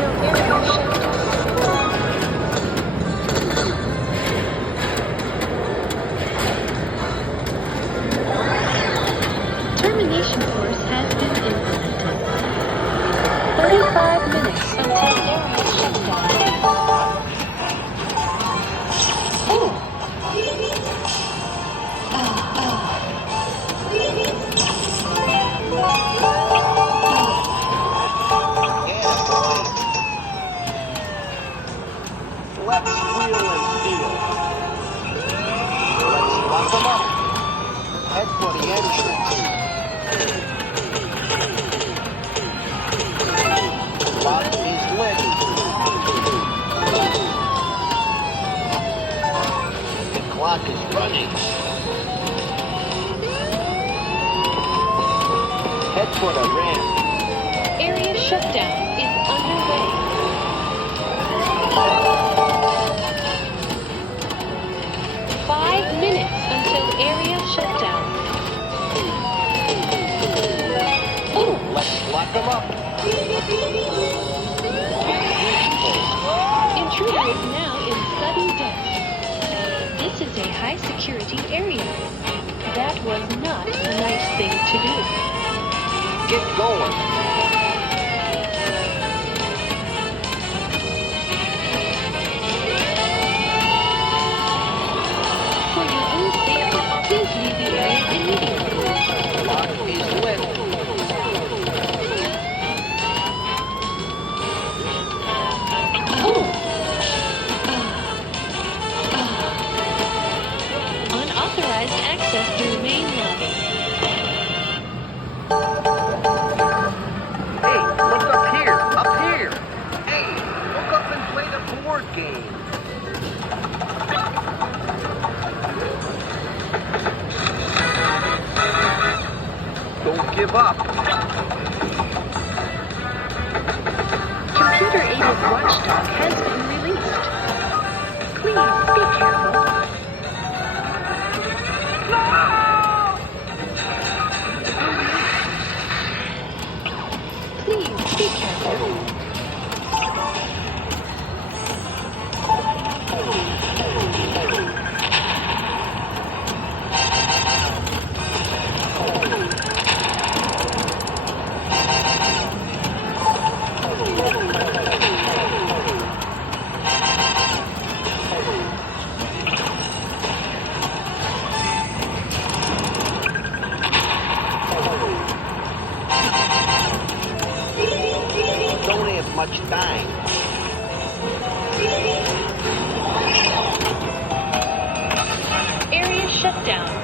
until area shutdown. Termination force has been implemented. 35 minutes until area shutdown. Let's wheel and deal. Let's lock them up. Head for the entrance. Lock is lit. The clock is running. Head for the ramp. Area shutdown is underway. 5 minutes until area shutdown. Let's lock them up. Intruder is now in sudden death. This is a high security area. That was not a nice thing to do. Get going. For your own safety, please leave the area immediately. Lock is lit. Unauthorized access through main lobby. Hey, look up here. Up here. Hey, look up and play the board game. Don't give up. Computer-aided watchdog has been released. Please be careful. Please be careful. Don't have much time. Area shutdown.